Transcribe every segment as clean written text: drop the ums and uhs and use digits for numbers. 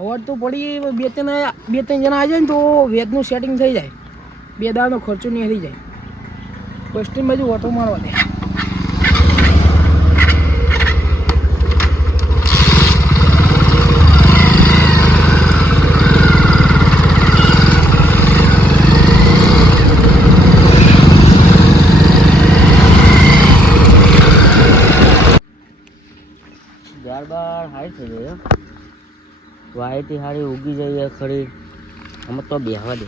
અવાજ તો પડી બે ત્રણ જણા આવી જાય ને તો વેજનું સેટિંગ થઈ જાય. 2 દાળનો ખર્ચો નીકળી જાય. બસ સ્ટેન્ડ બાજુ ઓટો મારવા દે. બાર હારી થઈ જાય વાયથી હારી ઉગી જઈએ ખરી અમે તો બેહવા દે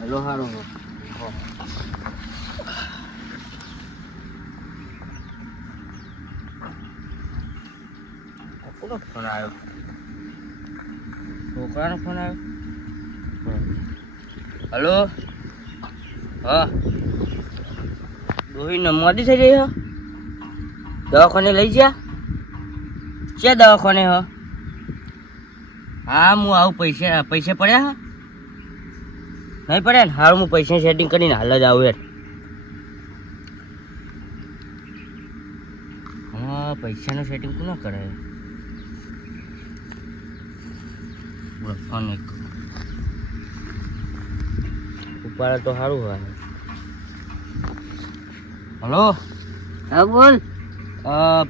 હેલો હારો કોનો ફોન આવ્યો છોકરાનો ફોન આવ્યો હલો હા ડોહી મોડી થઈ ગઈ હ દવાખાને લઈ જા ક્યાં દવાખાને હ હા હું આવું પૈસા પડ્યા હા નહીં પડ્યા ને હાલ હું પૈસા સેટિંગ કરીને હાલ જ આવું યાર હા પૈસાનું સેટિંગ કોના કરાય ફોન એક ઉપાડે તો સારું હોય હલો હા બોલ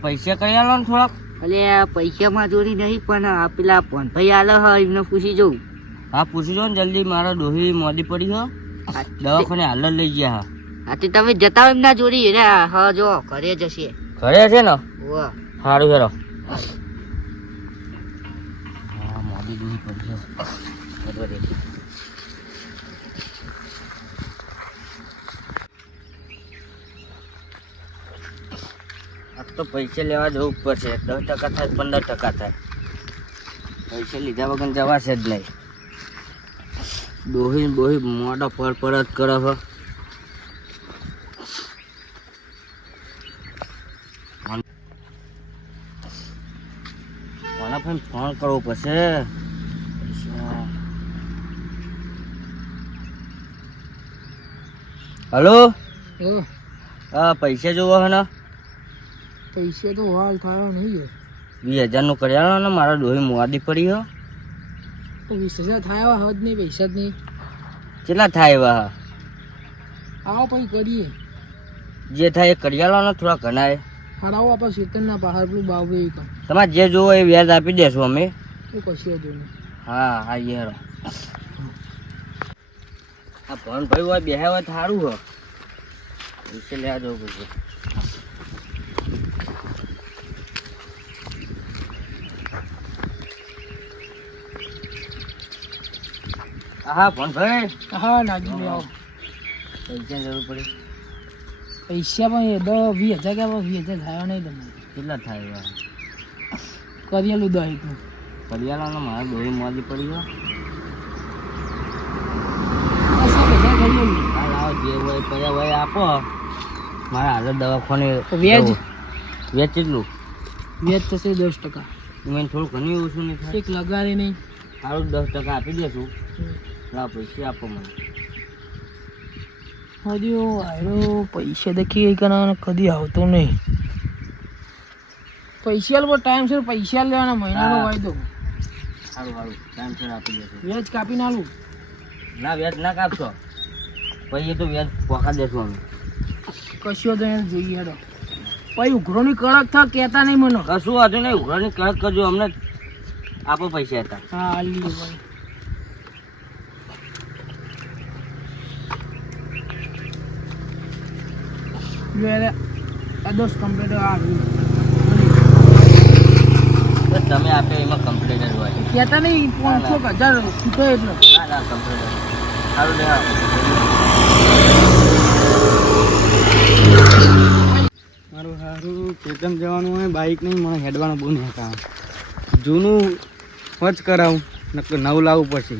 પૈસા કરી આલો ને થોડાક અલે પૈસામાં જોડી નહીં પણ પેલા ભાઈ આલે હ એમને પૂછી જોઉં હા પૂછી જો ને જલ્દી મારા ડોહી મોડી પડી હો દવાખાને હાલ જ લઈ ગયા હા તે તમે જતા એમના જોડી રે હા જો ઘરે જશે ઘરે છે ને વાહ સારું હેરો હા મોડી ડોહી પડી આ તો પૈસા લેવા જવું પડશે 10% થાય 15% થાય પૈસા લીધા વગર જવાશે જ નહીં ડોહી મોટા પર જ કરે હો મને પણ ફોન કરવો પડશે હલો હા પૈસા જોવો હે ને પૈસા તો હાલ થયો નહીં 20,000 નું કર્યા ને મારા ડોહી મોડી પડી હો તો 20,000 થયા હજ નહીં પૈસા જ નહીં કેટલા થાય એવા આવો પછી કરીએ જે થાય એ કરિયાલો ને થોડા ઘણા હારાવો આપણે શેતનના પહાડ પેલું બાબુ એ કામ તમારે જે જોવો એ વ્યાજ આપી દેશું અમે તો કશું હતું નહીં હા હા યાર આ ભણ ભાઈ હોય બેહ્યા હોય સારું હો વિશે લેવા જવું પડશે હા ભણ ભાઈ હા નાજી લે આવો પૈસા જરૂર પડી પૈસા પણ 10-20,000 કે 20,000 થયા નહીં તમને કેટલા થાય એવા કરિયાલું દહીં તું કરિયાલાનો મારા ડોહી મોડી પડી ગયો હા લાવો જે હોય કર્યા હોય આપો મારા હાલત દવાખાને વ્યાજ કેટલું વ્યાજ થશે 10%. મને થોડું ઘણું ઓછું નહીં થાય એક લગાડે નહીં સારું 10% આપી દેશું લાવ પૈસા આપો મને હજુ આયરો પૈસા દેખી કરવાના કદી આવતો નહીં પૈસા લો ટાઈમ સર પૈસા લેવાના મહિનાનો વાયદો સારું ટાઈમસર આપી દેશું વ્યાજ કાપી નાલું ના વ્યાજ ના કાપશો પછી તો વ્યાજ પોખા દેશું અમે કશું તો એને જોઈએ હેડો પછી ઉઘરોની કડક થા કહેતા નહીં મને કશું હતું નહીં ઉઘરાણી કડક કરજો અમને આપો પૈસા હતા હા હાલી ભાઈ આ દોસ્ત કમ્પ્લીટ તમે આપે એમાં કમ્પ્લીટ જ હોય કહેતા નહીં 500,000 છૂટો એટલો ના કમ્પ્લીટ સારું લે મારું સારું ખેતમ જવાનું હોય બાઇક નહીં મને હેડવાનું બહુ નહીં કામ જૂનું જ કરાવું નકર નવું લાવવું પડશે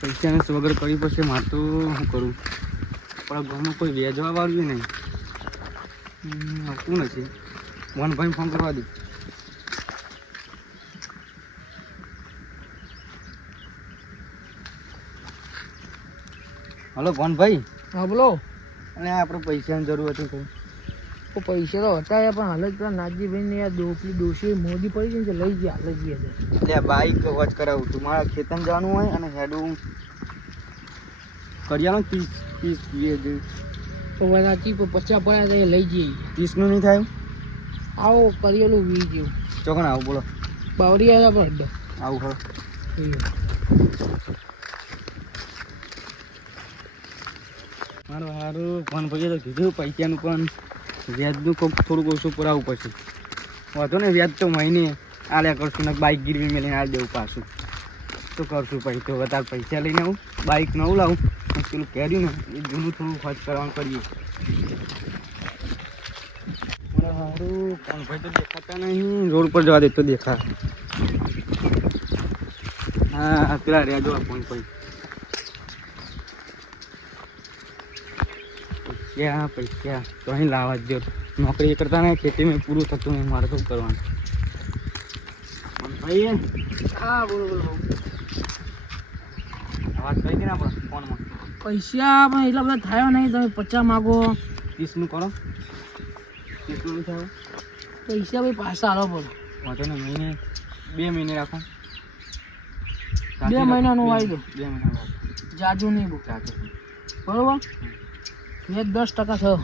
પૈસાને વગર કરવી પડશે મારે તો શું કરું આપણા ગામમાં કોઈ વેચવા વાળું નહીં કોણ હશે વનભાઈ ફોન કરવા દઉં હલો વનભાઈ હા બોલો અને આપણે પૈસાની જરૂર હતી કોઈ તો પૈસા તો હતા યાર, પણ હાલ જ પેલા નાગજીભાઈ ને યાર પેલી ડોશી મોદી પડી ગઈ ને તો લઈ ગયા હાલ જ ગયા એટલે બાઈક વોચ કરાવું તું મારા ખેતર જવાનું હોય અને હેડું કરિયાનો 30 તો વરાચી 50 પડ્યા તો એ લઈ જઈએ. 30નું નહીં થાય? આવો કરિયેલું 20 જેવું. ચોકણ આવું બોલો. બાવરી આવ્યા પણ અડ્ડો આવું ખરો. મારું સારું ફોન ભાઈએ તો કીધું પૈસાનું પણ વ્યાજનું થોડુંક ઓછું પુરાવવું પડશે. વાંધો ને વ્યાજ તો મહિને આલ્યા કરશું ને બાઇક ગીરવી મેળીને આ દેવું પાછું તો કરશું. પછી તો વધારે પૈસા લઈને આવું, બાઇક નવું લાવું, પેલું કર્યું ને એ જૂનું થોડું ખર્ચ કરવાનું કરીએ. સારું ફોન ભાઈ તો દેખાતા નહીં, રોડ પર જવા દે તો દેખા. હા પેલા રહ્યા જો ફોન ભાઈ. પૈસા તો અહીં લાવવા જ દો. નોકરી કરતા ને ખેતીમાં પૂરું થતું નહીં, મારે શું કરવાનું. ભાઈ હા બોલો બોલો. વાત કરી હતી ને આપણે ફોનમાં. પૈસા પણ એટલા બધા થયો નહીં, તમે 50 માગો. 30નું કરો. 30નું નહીં થયું પૈસા ભાઈ પાછા આલો બોલો. વાંધો ને મહિને 2 મહિને રાખો. 2 મહિનાનો વાયદો, 2 મહિના જાજુ નહીં બહુ, બરોબર. વ્યાજ 10% થયો.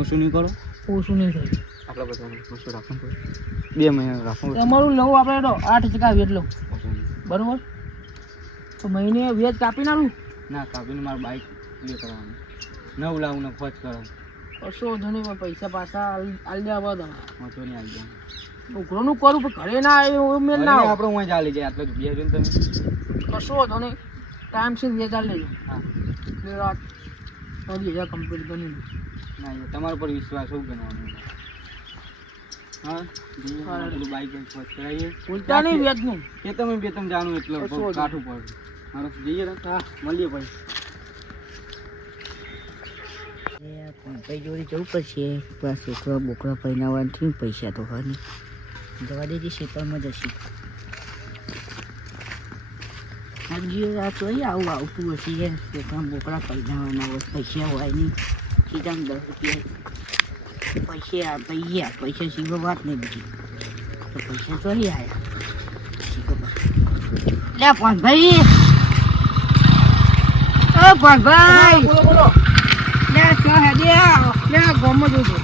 ઓછું નહીં કરો, ઓછું નહીં થાય. આપણા બધા ઓછું રાખવું પડે. 2 મહિના રાખો. તમારું લઉં આપણે તો 8% વ્યાજ લઉં, બરોબર. તો મહિને વ્યાજ કાપી નાખું. ના કાપીને મારું બાઇક લે કરવાનું, નવું લાવું ને ખર્ચ કરાવું. કશો વાંધો નહીં, પણ પૈસા પાછા આલી દેવા તમે. વાંધો નહીં આવી જાય. ઉઘરોનું કરું પણ ઘરે ના આવ્યો મેં ના આવે. આપણે હું ચાલી જાય આટલો જ 2 જોઈને તમે. કશો વાંધો નહીં, ટાઈમસર વ્યાજ આલી લેજો. હા રાત 30,000 કમ્પ્લીટ કરી દઉં. ના એ તમારા પર વિશ્વાસ શું કરવાનો. હા પેલું બાઇક ખર્ચ કરાવીએ. બોલતા નહીં વ્યાજ નહીં. એ તમે 2-3 જાણું એટલે કશો વાંધો કાઠું પડે. મારો જઈએ ને. હા મળીએ પછી. ભાઈ જોડે જવું પડશે. પેલા છોકરા બોકરા પહેરાવવાથી પૈસા તો હોય નહીં. જવા દેજે, ખેતરમાં જશે. નાગજી આ તો આવું આવતું હશે યાર. છોકરા બોકરા પહેરાવવાના હોય, પૈસા હોય નહીં. સીધા 10 રૂપિયા પૈસા સિવાય વાત નહીં બીજી. તો પૈસા તો અહીં આવ્યા. લે ભાઈ, ઓ ભાઈ, બોલો બોલો. લે તો હેડે લે ગામમાં જઉં છું.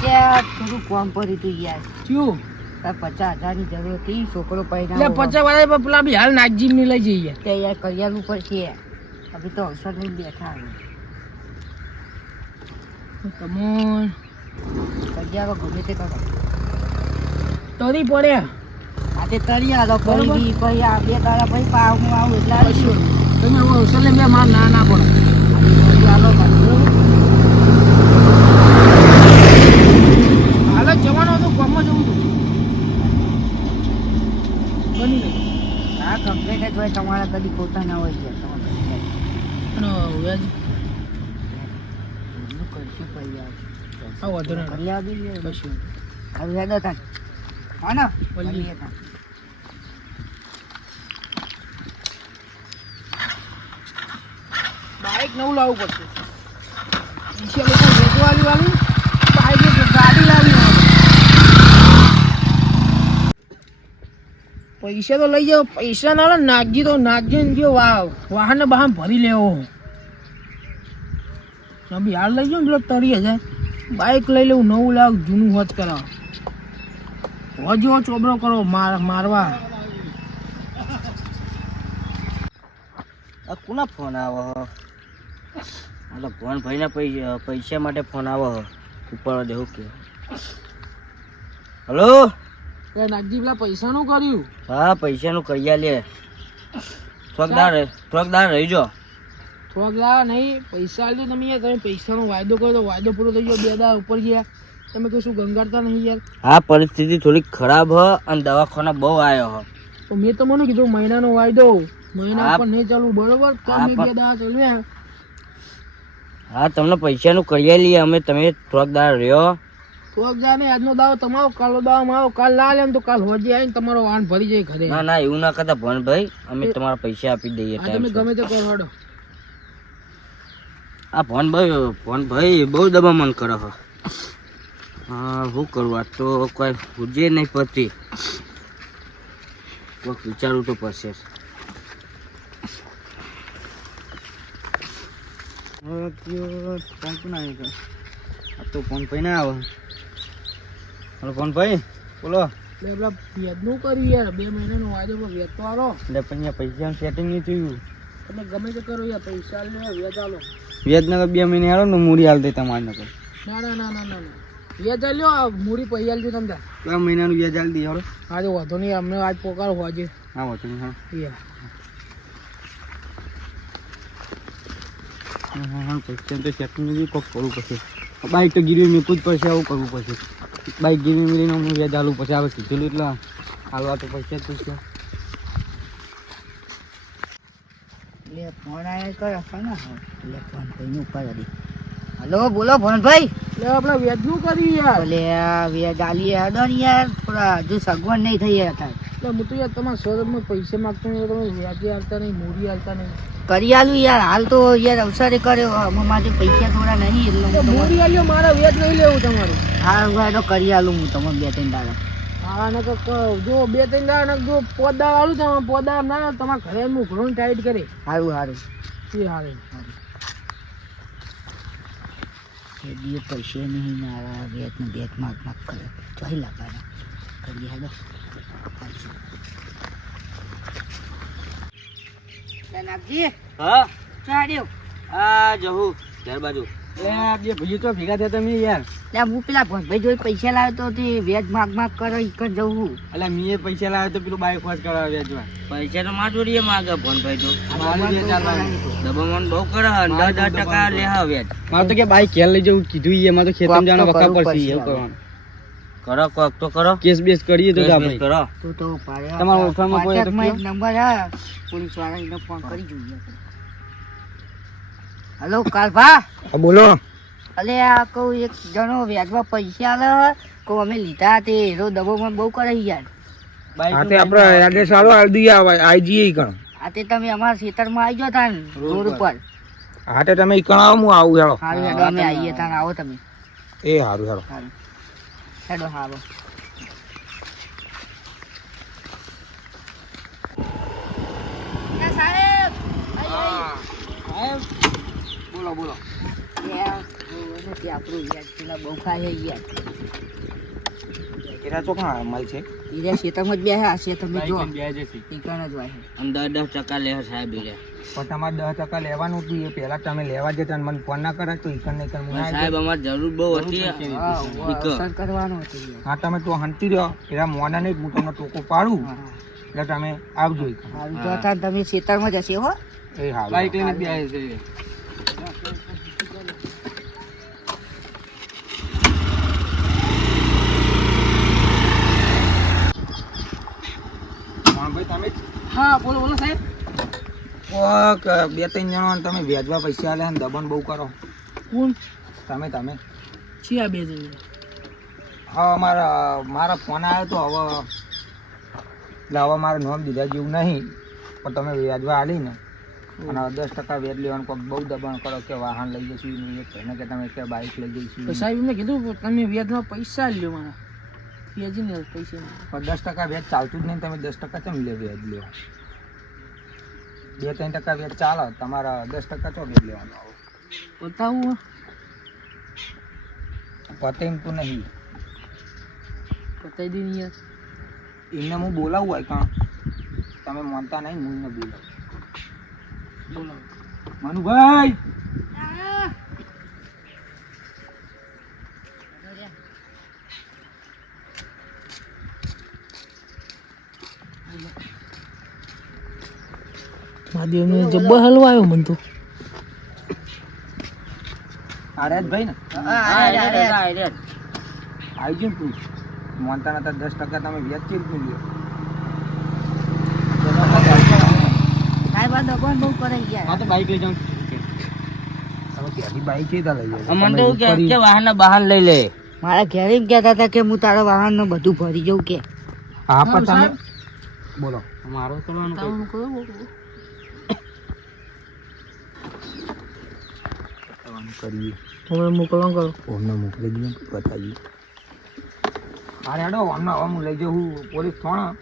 ત્યાં થોડું કામ પડ્યું તું યાર. શું? 50,000ની જરૂર હતી. છોકરો એટલે પહેરાવો 50 વાળા પેલા બી હાલ નાગજી ને લઈ જઈએ. તે યાર કરિયાલું પર છે. અભી તો અવસર નહીં બેઠા હવે. કમોન કરિયાલો ગમે તે કરો. તરી પડ્યા. આ તે તરિયાલો બરોબર. કરી પછી આ 2 દાડા પછી પાવું આવું એટલે આવી કશું. તમે હવે અવસર બે માર ના ના પડે. કરિયાલો બરોબર. હાલ જ જવાનું હતું, ગામમાં જવું હતું. બની ગયું. આ કમ્પ્લેટ જ હોય તમારા કદી ખોટા ના હોય છે. અને વ્યાજ એટલું કરશું પછી યાર. હા વાંધો નહીં. કરિયાલો બી લે. કશું. હવે હેડો તાન. હા ને મળીએ. મળીએ તાન. બાઇક નવું લાવવું પડશે. ઈચ્છા લોકો વેચવાલી વાળી બાઇક ગાડી લાવી આવે. પૈસા તો લઈ જાઓ, પૈસા ના લે નાગજી તો નાગજી જો વાહન ને બહાર ભરી લેવો. બી હાલ લઈ જાઓ ને પેલો 30,000 બાઇક લઈ લેવું, 9 લાખ જૂનું હોજ કરાવો. હોજો ચોબરો કરો મારવા. આ કોના ફોન આવે હ? એટલે ફોન ભાઈના પૈસા માટે ફોન આવે હ. ઉપર દેવું કે હલો. નાગજી પેલા પૈસાનું કર્યું. હા પૈસાનું કર્યા લે. થોડાક રહી જો. થોડાક દાડા નહીં પૈસા આલી તમે યાર. તમે પૈસાનો વાયદો કર્યો તો વાયદો પૂરો થઈ ગયો. 2 દાડા ઉપર ગયા તમે કશું ગંગાડતા નહીં યાર. હા પરિસ્થિતિ થોડી ખરાબ હ અને દવાખાના બહુ આવ્યો હ. તો મેં તમને કીધું મહિનાનો વાયદો, મહિના હા. પર નહીં ચાલવું, બરોબર. હા, તમે 2 પણ- દાડા ચાલ્યા. હા તમને પૈસાનું કર્યા લઈએ અમે. તમે થોડાક દાડા રહ્યો. થોડાક દાડા નહીં, આજનો દાવો તમારો, કાલનો દાવો મારો. કાલ ના લે તો કાલ હોજે આવીને તમારો વાહન ભરી જાય ઘરે. ના ના એવું ના કરતા ભણભાઈ, અમે તમારા પૈસા આપી દઈએ આ તમે ટાઈમ. ગમે તે કરો હાડો. આ ભણભાઈ બહુ દબામણ કરે હ. હા શું કરવું આ તો કોઈ પૂજે નહીં પડતી કોઈક વિચારવું તો પડશે ફોન કોણ આવે આ તો ફોન ભાઈ ના આવે હલો ફોન ભાઈ બોલો એટલે આપણા વ્યાજનું કર્યું યાર 2 મહિનાનું વાયદો પર વ્યાજ તો આલો એટલે પણ પૈસાનું સેટિંગ નહીં થયું તમે ગમે તે કરો યાર પૈસા લે વ્યાજ આલો વ્યાજ નગર 2 મહિને હાલો ને મૂડી હાલ દે તમારે નગર ના ના ના ના ના ના વ્યાજ આલ્યો આ મૂડી પૈ આલજો તમને 2 મહિનાનું વ્યાજ હાલ દે હાલો આજે વાંધો નહીં અમને આજ પોકાર હોજે હા વાંધો નહીં હા યાર હા પૈસા તો સેટિંગ નથી કોક કરવું પડશે બાઈક તો ગીરવી મૂકવું જ પડશે આવું કરવું પડશે બાઈક ગીરવી મળીને અમને વ્યાજ હાલવું પછી આવે કીધેલું એટલે હાલવા તો પૈસા જ પૈસા એટલે ફોન આવ્યો કરો ને એટલે ફોન ભાઈને ઉપર હતી હલો બોલો ભણભાઈ એટલે આપણે વ્યાજનું કર્યું યાર એટલે આ વ્યાજ આલીએ હડો ને યાર થોડા હજુ સગવડ નહીં થઈ હતા એટલે હું તો યાર તમારા શોરૂમમાં પૈસા માગતો નહીં તમે વ્યાજે હાલતા નહીં મૂડી હાલતા નહીં કરી આલું યાર હાલ તો યાર અવસરે કર્યો આમાં મારે પૈસા થોડા નહીં એટલે એટલે હું મૂડી આલ્યો મારા વ્યાજ નહીં લેવું તમારું હા વાડો કરી આલું હું તમને 2-3 દાડા હા ને જો 2-3 દાડા જો 5 દાડા આલું તમે 5 દાડા ના તમારા ઘરે મોકલો ટાઈટ કરે સારું સારું એ હારે એ બે પૈસા નહીં ના વ્યાજને બેગ માગ કરે જોઈ લાવવાના કરી હાલો નાગજી હા ચાડ્યો આ જહું ઘર બાજુ એ બે ભાઈઓ તો ભેગા થયા તમે યાર ત્યાં હું પેલા ભાઈ જોઈ પૈસા લાવ્યો તો તે વ્યાજ માગ કરો ઈકર જવું એટલે મેં પૈસા લાવ્યો તો પેલું બાઈક વાસ કરવા વ્યાજમાં પૈસા તો માં જોડીએ માગે ફોન ભાઈ તો મારું વ્યાજ હાલવાનું. દબામણ બહુ કરે 10% લે હા વ્યાજ મારે તો કે બાઈક ઘેર લઈ જવું કીધું ઈ એમાં તો ખેતર જાણો વખા કરવું પડશે પડશે એવું કરવાનું કરો કોક તો કરો કેસ બેસ કરીએ તો જા ભાઈ કરો તું તો પાડ્યા તમારા ઓળખાણમાં કોઈ હોય તો કોન્ટેક્ટમાં એક કયો. નંબર હા પોલીસ વાળા એને ફોન કરી જોઈએ હલો કાલભા બોલો અલે આ કહું એક જણો વ્યાજમાં પૈસા આલે કહું અમે લીધા તે હીરો દબોમાં બહુ કરે યાર હાથે આપણે એડ્રેસ આલો આલ દઈએ આઈજી કણ આ તે તમે અમારા ખેતરમાં આવી જાઓ તાન રોડ ઉપર હાથે તમે ઈકણ આવો હું આવું હેડો હારું હેડો અમે આવીએ તાન આવો તમે એ હારું હેડો હારું હેડો હારો સાહેબ બોલો બોલો આપણું વ્યાજ પેલા બહુ ખાય યાર કેરા ચોખા માલ છે હીરા ખેતરમાં જ બેહ્યા હશે તમે જો વ્યાજ છે ઈકણ જ વાહે આમ 10% લે સાહેબ રે પણ તમારે 10% લેવાનું હતું એ પહેલા તમે લેવા જતા અને મને ફોન ના કરાય તો ઈકણ નહીં કરું સાહેબ અમારે જરૂર બહુ હતી હા અવસર કરવાનો હતો યાર. હા તમે તો હંતી રહ્યો એરા મોના નહીં હું તમને ટોકો પાડું હા. એટલે તમે આવજો ઈકણ હારું તો તાન તમે ખેતરમાં જ હશે હો એ હારું બાઈક લઈને બેહે છે ભાઈ તમે હા બોલો બોલો સાહેબ કોક 2-3 જણા તમે વ્યાજવા પૈસા આલે ને દબાણ બહુ કરો કોણ તમે છે આ 2 જણ હા મારા ફોન આવ્યો તો હવે એટલે હવે મારે નોમ દીધા જેવું નહીં પણ તમે વ્યાજવા આલી ને અને 10% વ્યાજ લેવાનું કોઈક બહુ દબાણ કરો કે વાહન લઈ જઈશું ને એક ભાઈને કે તમે કે બાઈક લઈ જઈશું તો સાહેબ એમને કીધું તમે વ્યાજમાં પૈસા લ્યો મારા વ્યાજ ને પૈસા નહીં. પણ 10% વ્યાજ ચાલતું જ નહીં તમે 10% કેમ લે વ્યાજ લ્યો 2-3% વ્યાજ ચાલે તમારા 10% તો વ્યાજ લેવાનું આવે બતાવું પતે એમ તો નહીં બતાવી દઈ યાર એમને હું બોલાવું હોય કાં તમે માનતા નહીં હું એમને બોલાવું બોલો મનુભાઈ માધ્યમને જબ્બર હલવાયો મન તો આર્યાભાઈ ને હા આવી ગયું તું માનતા નતા 10% તમે વ્યાજ ચેક લ્યો સાહેબ આ દબાણ બહુ કરે યાર તો બાઈક લઈ જાઉં તમે ત્યાંથી બાઈક લઈ જાઓ અમને તો કે વાહન બહાન લઈ લે મારા ઘરે એમ કહેતા હતા કે હું તારા વાહનનું બધું ભરી જાઉં કે હા પણ તમે સાહેબ. બોલો મારો કરવાનું તારું કરો કરવાનું કરીએ તમે મોકલવા કરો અમને મોકલી દઈએ બતાવીએ હા હેડો હમણાં હવે હું લઈ જઉં પોલીસ થોણા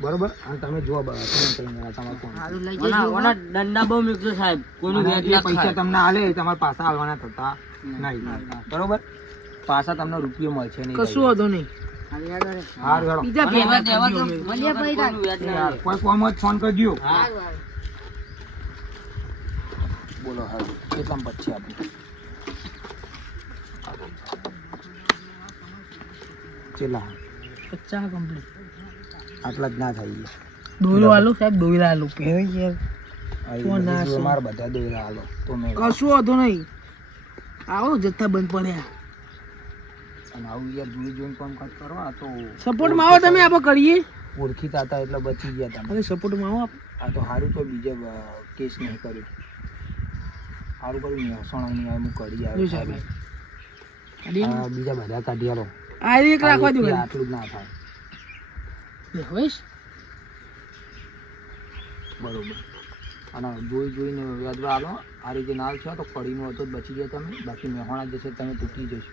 બરોબર અને તમે જુઓ તમારે કોણ સારું લઈ ઓના જજો ઓના દંડા બહુ મૂકજો સાહેબ કોઈનું અને વ્યાજ એ ના પૈસા ખાય. તમને આલે એ તમારા પાછા હાલવાના થતા નહીં બરોબર પાછા તમને રૂપિયો મળશે નહીં કશું વાંધો નહીં હારું હેડો રે. હાર હેડો બીજા અને એવા ભેગા દેવા તો કરજો. મળીએ મને ભાઈ કોઈનું વ્યાજ ના આવે. કોઈ કોમ જ ફોન કરજો હારું, હારું. બોલો હારું કેટલામ પછી આપણે ચેલા 50 કમ્પ્લીટ આટલા જ ના થાય દોયલો આલો સાહેબ દોયલા આલો કહેવાય યાર અમારા બધા દોયલા આલો તો મેં કશું વાંધો નહીં આવો જથ્થા બંધ પડ્યા અને આવું યાર જોઈ જોઈને કામ કાજ કરવા તો સપોર્ટમાં આવો તમે આપણે કરીએ ઓળખીતા હતા એટલે બચી ગયા તમે અરે સપોર્ટમાં આવો આ તો સારું તો બીજા કેસ નહીં કર્યો સારું કર્યું મહેસાણા નહીં આવે હું કરી આવ્યો સાહેબ બીજા બધા કાઢી આલો આ એક રાખવા દો આટલું જ ના થાય બરોબર અને જોઈ જોઈને વ્યાજવા આલો આ રીતે ના છે તો કડીનો હતો જ બચી ગયા તમે બાકી મહેસાણા જશે તમે તૂટી જશો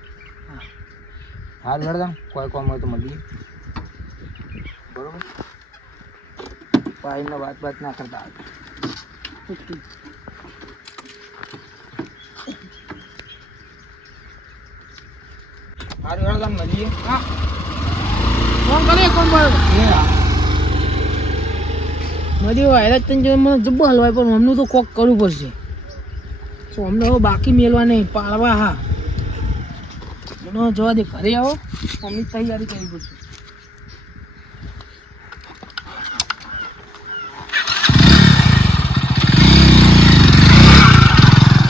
હાલ મેડમ કોઈ કોમ હોય તો મળીએ બરોબર પાણીનો વાત ના કરતા હારું મેડમ મળીએ હા ફોન કરે કોણ બોલ મધી વાયરસ તને મને જબ્બો હલવાય પણ અમનું તો કોક કરવું પડશે તો અમને હવે બાકી મેળવા નહીં પાડવા હા મને જવા દે ઘરે આવો અમની તૈયારી કરવી પડશે